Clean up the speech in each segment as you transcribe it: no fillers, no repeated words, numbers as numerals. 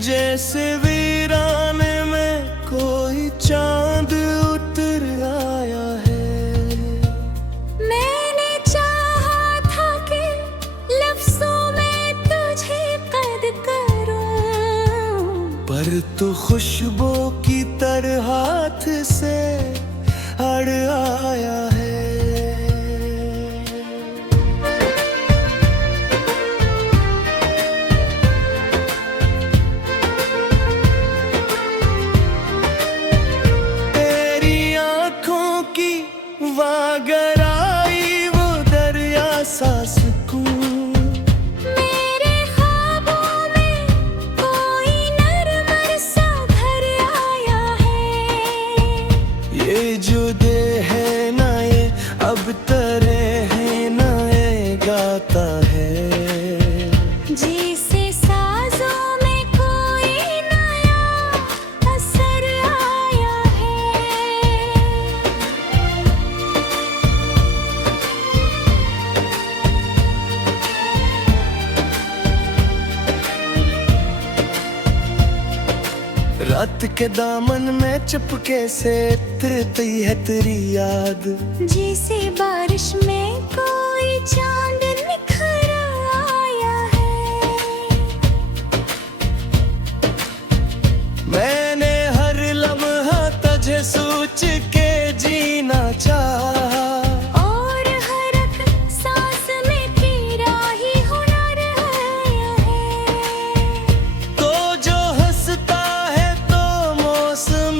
जैसे वीराने में कोई चांद उतर आया है। मैंने चाहा था कि लफ्जों में तुझे कैद करूं, पर तू खुशबू की तरह हाथ से अड़ आया है। अगर आई वो दरिया सा सुकून, मेरे ख्वाबों में कोई नरम सा घर आया है। ये जुदे है ना ये अब तरे है ना ये गाता है। जैसे साजों में कोई नया असर आया है। रात के दामन में चुपके से उतरती है तेरी याद, जैसे बारिश में कोई चांद निखर आया है। मैंने हर लम्हा तुझे सोच के जीना चाहा, और हर एक सांस में तेरा ही हुनर आया है। तो जो हंसता है तो मौसम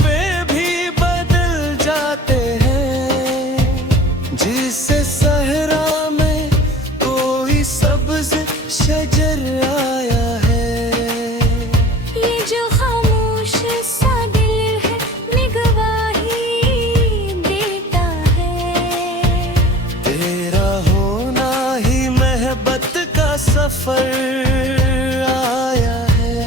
भी बदल जाते हैं। जिससे सहरा में कोई सब्ज शजर आया है। ये जो खामोश सा दिल है निगवाही देता है। तेरा होना ही मोहब्बत का सफर आया है।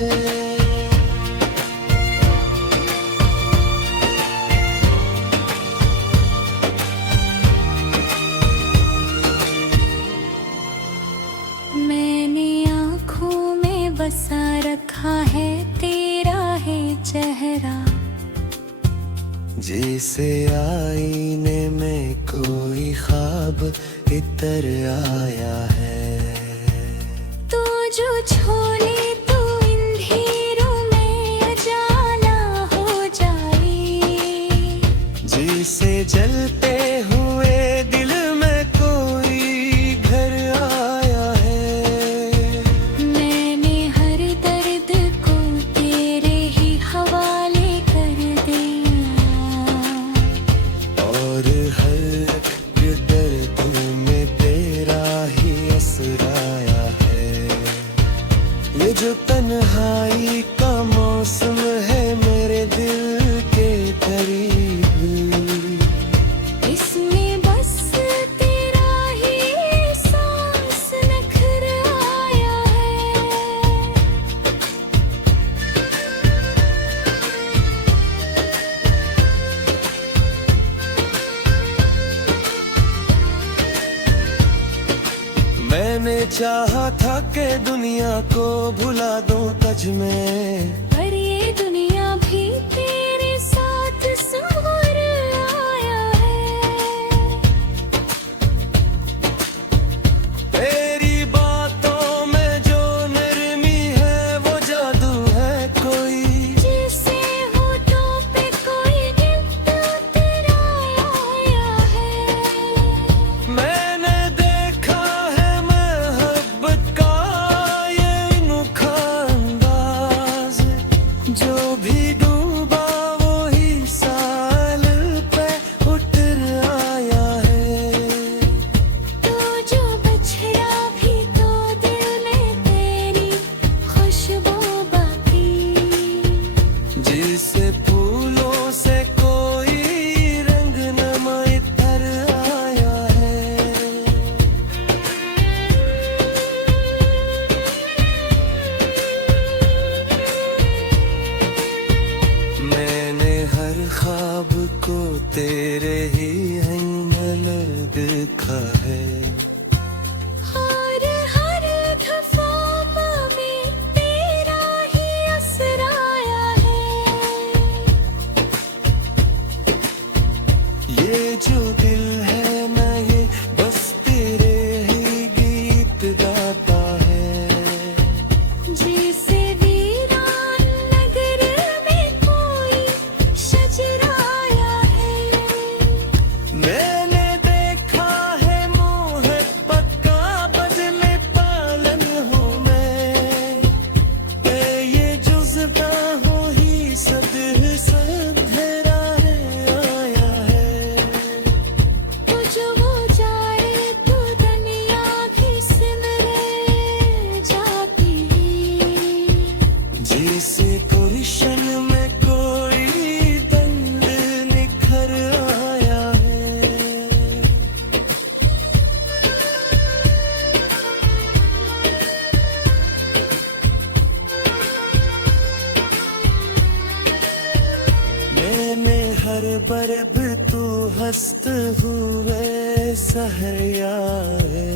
मैंने आँखों में बसा रखा है तेरा है चेहरा, जैसे आईने में कोई ख्वाब इतर आया है। तू जो छोले तो अंधेरों में अजाला हो जाए। जिसे जलते हुए दिल में कोई घर आया है। मैंने हर दर्द को तेरे ही हवाले कर दिया, और हर दर्द में तेरा ही असर आया है। ये जो तन्हाई का मौसम है मेरे दिल के करीब, इसमें बस तेरा ही एहसास निखर आया है। मैंने चाहा था कि दुनिया को भुला दूं तुझ में, पर ये दुनिया भी तेरे साथ संवर आया है। तेरी बातों में जो नरमी है वो जादू है कोई, जैसे होठों पे कोई गिफ्ट तेरा आया है। मैंने देखा है मोहब्बत का ये अनोखा अंदाज, जो भी डूब मस्त हुए सहरियाए,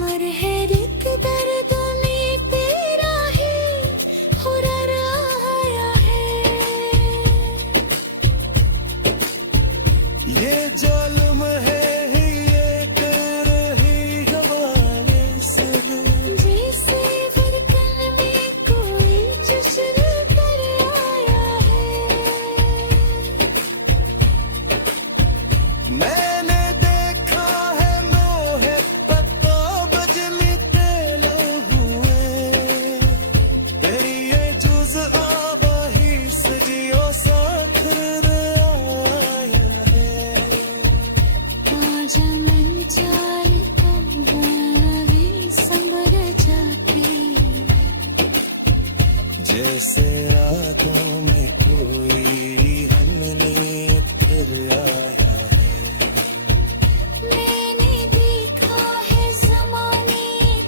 मरहरिक दर्द में तेरा ही हुरर आया है। ये जुल्म है ये कर ही हवाले से, जैसे धड़कन में कोई जश्न कर आया है। मैंने देखा है मोहे पत्ता बजली तेलो हुए, तेरी ये जुज आवाही सजियो साथ आया है। आजा मन चालता गावे समर जाती, जैसे रातों में कोई हमने फिर आया है। मैंने देखा है ज़माने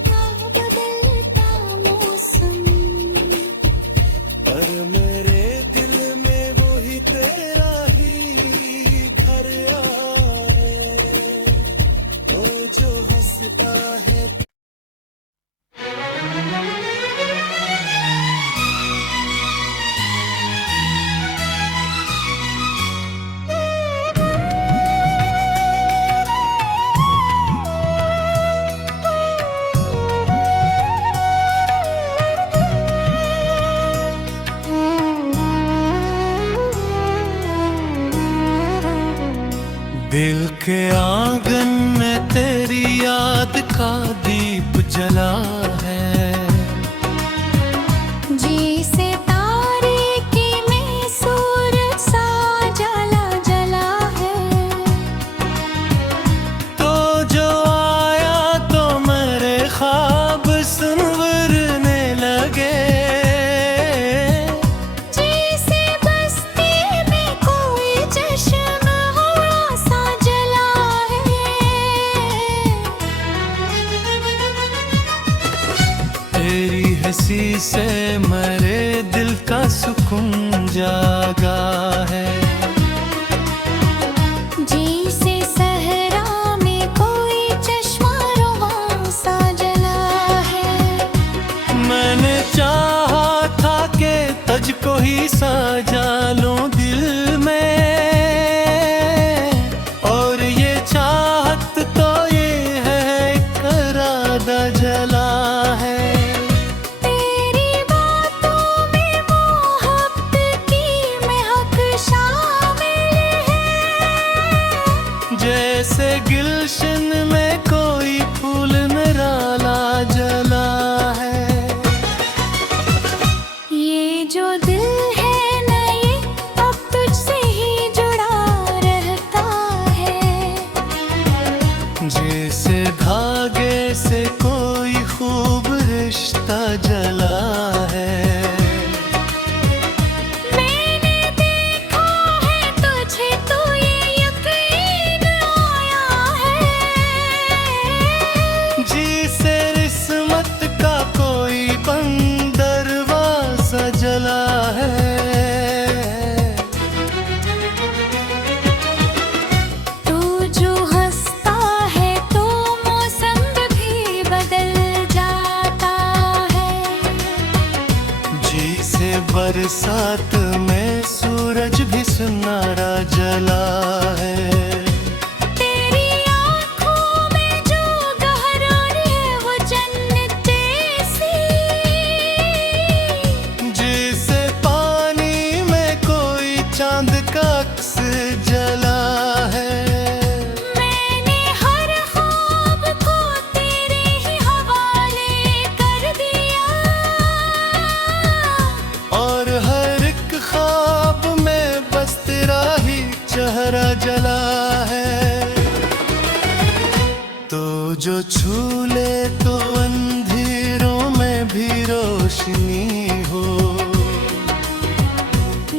का बदलता मौसम, पर मेरे दिल में वही तेरा ही घर आए, वो जो हंसता है। दिल के आंगन में तेरी याद का दीप जला है, जैसे तारे की में सूरज सा जला जला है। तो जो आया तो मेरे ख्वाब सुनवरने लगे, जैसे बस्ती में कोई जश्न हुआ सा जला है। तेरी हंसी से मेरे दिल का सुकून जागा है, जैसे सहरा में कोई चश्मा रुबां सा जला है। मैंने चाहा था कि तुझको ही सजा लूं दिल में, और ये चाहत तो ये है इरादा जला है। तेरी बातों में मोहब्बत की महक शामिल है, जैसे गुलशन में कोई फूल निराला जला है। ये जो दिल है न ये अब तुझसे ही जुड़ा रहता है, जैसे धागे से कोई खूब रिश्ता जला है। मैंने देखा है तुझे तो ये यकीन आया है, जिसे किस्मत का कोई बंद दरवाजा जला है। तू जो हंसता है तो मौसम भी बदल जाता है, जिसे बरसात में सूरज भी सुनहरा जला है। तेरी आँखों में जो गहराई है वो जन्नत जैसी, जिसे पानी में कोई चांद का अक्स जला है। मैंने हर ख्वाब को तेरे ही हवाले कर दिया, और हर एक ख्वाब में बस तेरा ही चेहरा जला है। तो जो छू ले तो अंधेरों में भी रोशनी हो,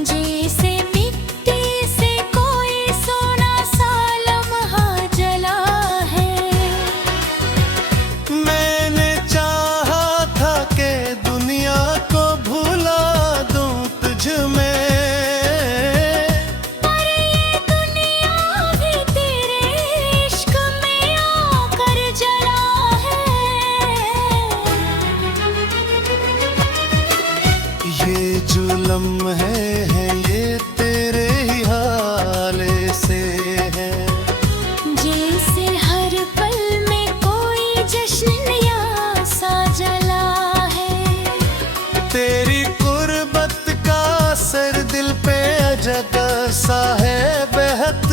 जैसे मिट्टी से कोई सोना सा लम्हा जला है। मैंने चाहा था कि दुनिया को भुला दूं तुझ में, पर ये दुनिया जो लम्हे हैं ये तेरे ही हाले से है। जैसे हर पल में कोई जश्न या साजला है। तेरी कुर्बत का असर दिल पे अजब सा है बेहद।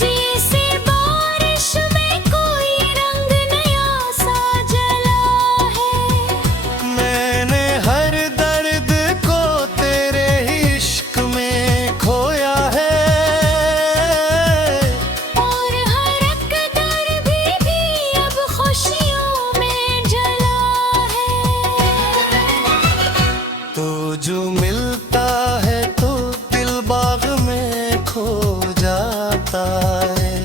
जैसे बारिश में कोई रंग नया सा जला है। मैंने हर दर्द को तेरे ही इश्क में खोया है। और हर एक दर्द भी अब खुशियों में जला है। तो जो मिलता है तो दिल बाग में खो जाता है।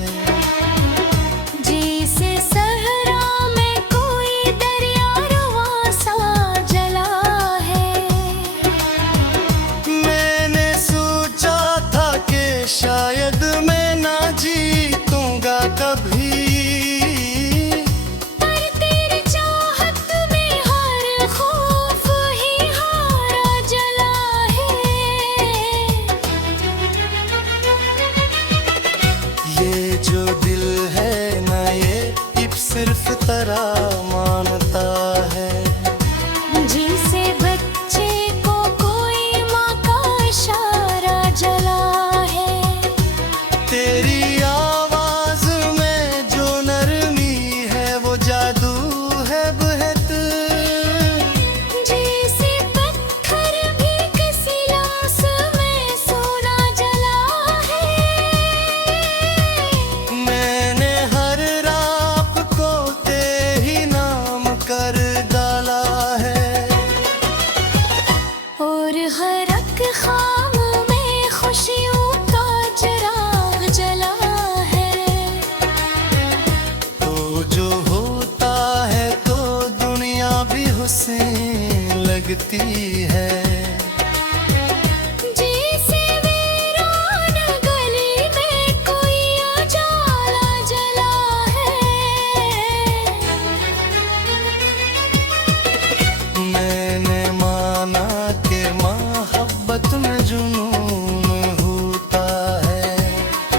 जैसे सहरा में कोई दरिया रुआ सा जला है। मैंने सोचा था कि शायद मैं ना जीतूंगा कभी, पर तेरी चाहत में हर खौफ ही हारा जला है। ये जो दिल है ना ये अब सिर्फ तेरा मानता है। जैसे बच्चे को कोई माँ का इशारा जला है। तेरी आवाज में जो नरमी है वो जादू है बेहद। जैसे पत्थर भी किसी लाश में सोना जला है। मैंने हर रात को तेरे ही नाम कर डाला है। और हर एक ख्वाब में खुशियों का चिराग जला है। तो जो होता है तो दुनिया भी हुस्न लगती है। जैसे वीरान गली में कोई उजाला जला है। मैंने माना कि मोहब्बत में जुनून होता है।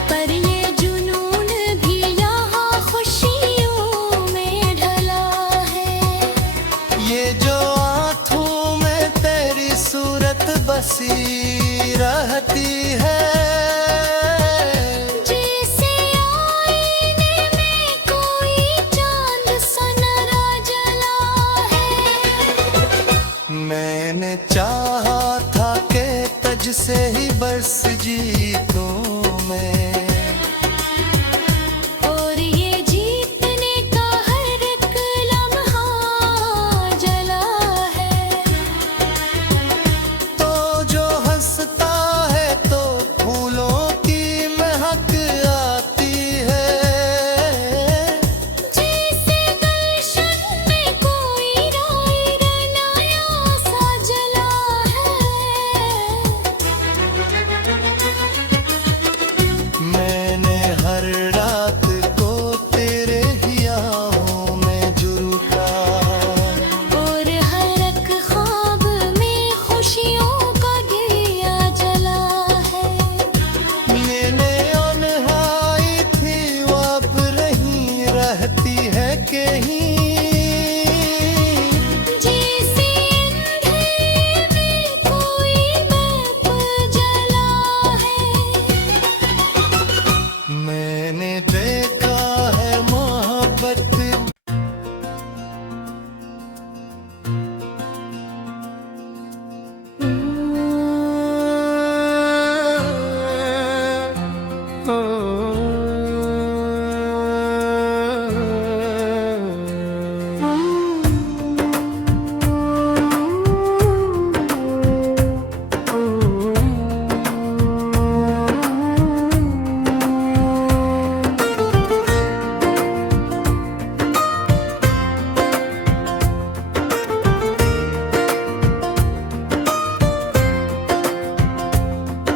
पर ये जुनून भी यहाँ खुशियों में ढला है। ये जो आँखों में तेरी सूरत बसी रहती है। जैसे आईने में कोई चांद सनरा जला है। मैंने चाहा था कि तुझ से ही बस जीतूं मैं। और ये जीतने का हर एक लम्हा जला है। तो जो हंसता है तो फूलों की महक आती है। जैसे गुलशन में कोई राय नया सा जला है। मैंने हर रात को तेरे ही आहों में जुड़का। और हर एक ख्वाब में खुशियों का दिया जला है। मैंने अनहाई थी वो अब नहीं रहती है कहीं। जैसे अंधेरे में कोई महक जला है। मैंने देखा है मोहब्बत।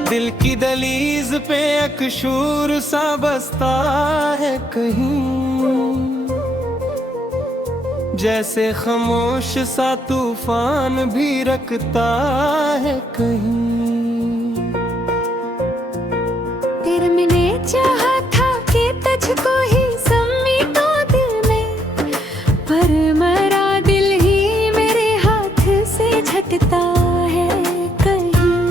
दिल की दलीज पे एक शूर सा बसता है कहीं। जैसे खामोश सा तूफान भी रखता है कहीं। तेरे मैंने चाहा था कि तुझको ही समेटो दिल में, पर मरा दिल ही मेरे हाथ से झटता है कहीं।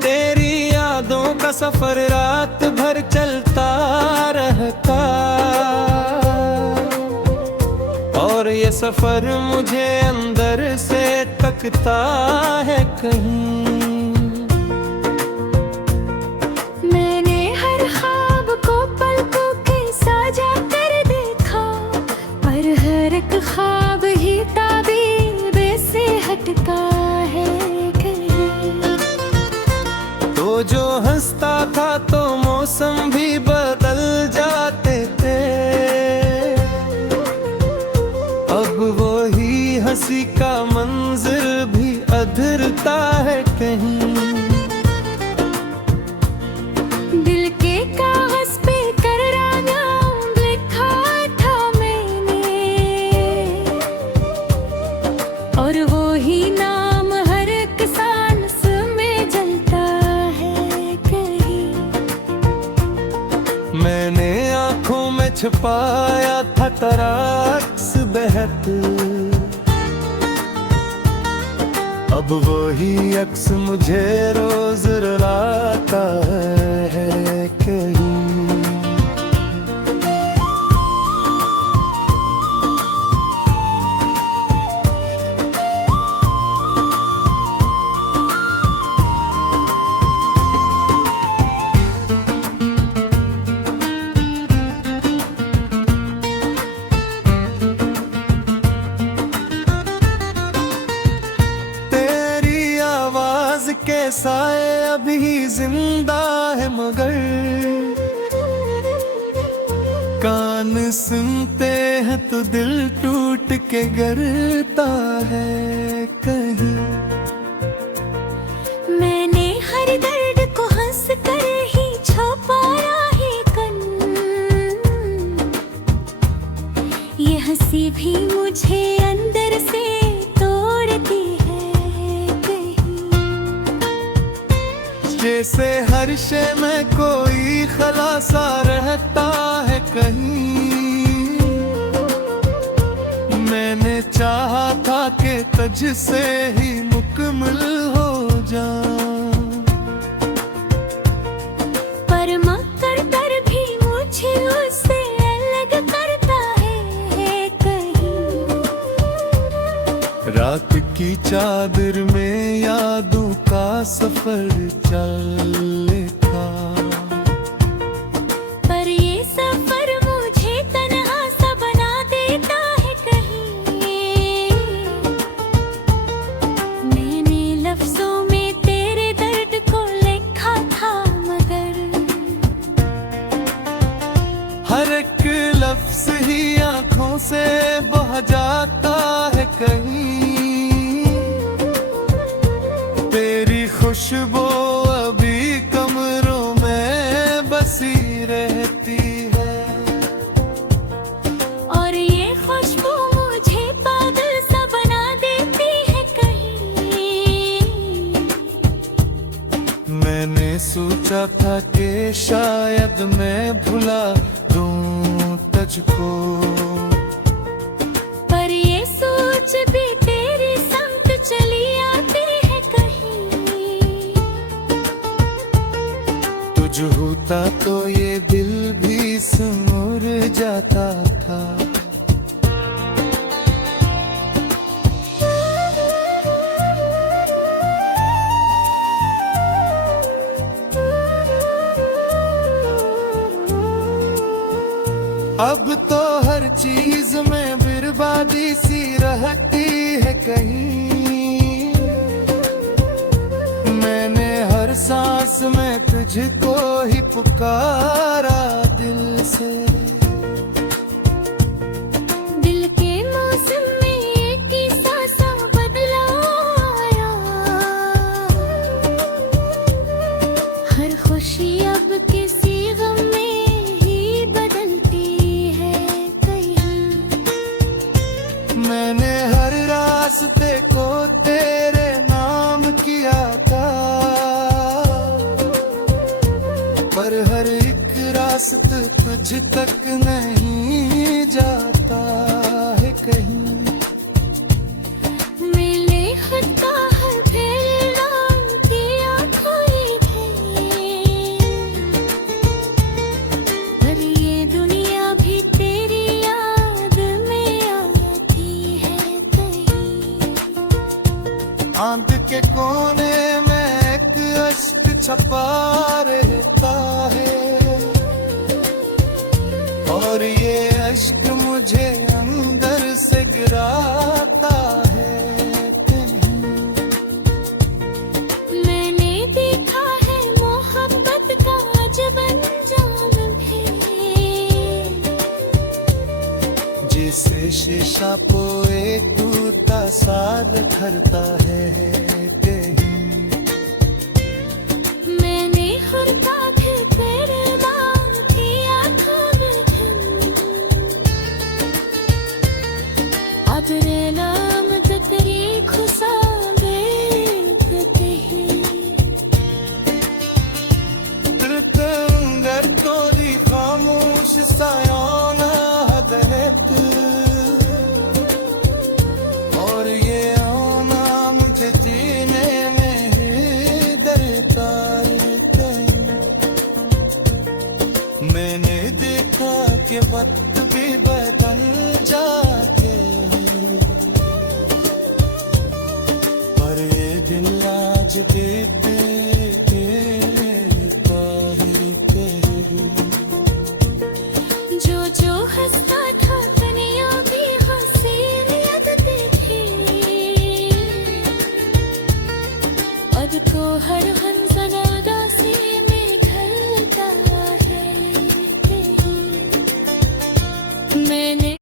तेरी यादों का सफर रात भर चलता रहता, और ये सफर मुझे अंदर से तकता है कहीं। मैंने हर ख्वाब को पलकों के साजा कर देखा, पर हर एक ख्वाब ही ताबीर से हटता है कहीं। तो जो हंसता था तो मौसम भी बदल जाते थे, अब वही हंसी का मंजर भी अधरता है कहीं। दिल के कागज पे कररा नाम लिखा था मैंने, और वो ही नाम हर एक सांस में जलता है कहीं। मैंने आंखों में छुपाया था तेरा अक्स बहत, अब वही अक्स मुझे रोज रुलाता है कहीं। के साए अभी जिंदा है मगर कान सुनते हैं तो दिल टूट के गिरता है कहीं। मैंने हर दर्द को हंस कर ही छुपाया है कन, ये हंसी भी मुझे अंदर से तोड़ती है कहीं। जैसे हर शय में कोई खलासा रहता है कहीं। मैंने चाहा था कि तुझसे ही मुकम्मल हो जाऊं, पर मकर कर भी मुझे उससे अलग करता है कहीं। रात की चादर में यादों का सफर चल था, पर ये सफर मुझे तन्हा सा बना देता है कहीं। मैंने लफ्जों में तेरे दर्द को लिखा था मगर हर एक लफ्ज ही आंखों से बह जाता है कहीं। तेरी खुशबू अभी कमरों में बसी रहती है, और ये खुशबू मुझे पागल सा बना देती है कहीं। मैंने सोचा था कि शायद मैं भुला दूं तुझको, पर ये सोच भी तेरी संग चली आती है कहीं। तुझ होता तो ये दिल भी सुर जाता था। अब तो हर चीज में बर्बादी सी रहती है कहीं। मैंने हर सांस में तुझको ही पुकारा दिल से। दिल के मौसम में एक ही सांसा बदलाव आया, हर खुशी अब किसी गम में ही बदलती है कहीं। रास्ते को तेरे नाम किया था, पर हर एक रास्ता तुझ तक नहीं जाता है कहीं। मैंने खुद का हर फिर नाम किया कोई भी, पर ये दुनिया भी तेरी याद में आती है कहीं। आंख के कोने में एक अश्क छपा रहता है, और ये अश्क मुझे अंदर से गिराता है कहीं। मैंने देखा है मोहब्बत का अजब अंजाम भी, जिसे शीशा पोए टूटा सा खरता है कहीं। मैंने हर बात तेरे नाम किया था मैं, अब रे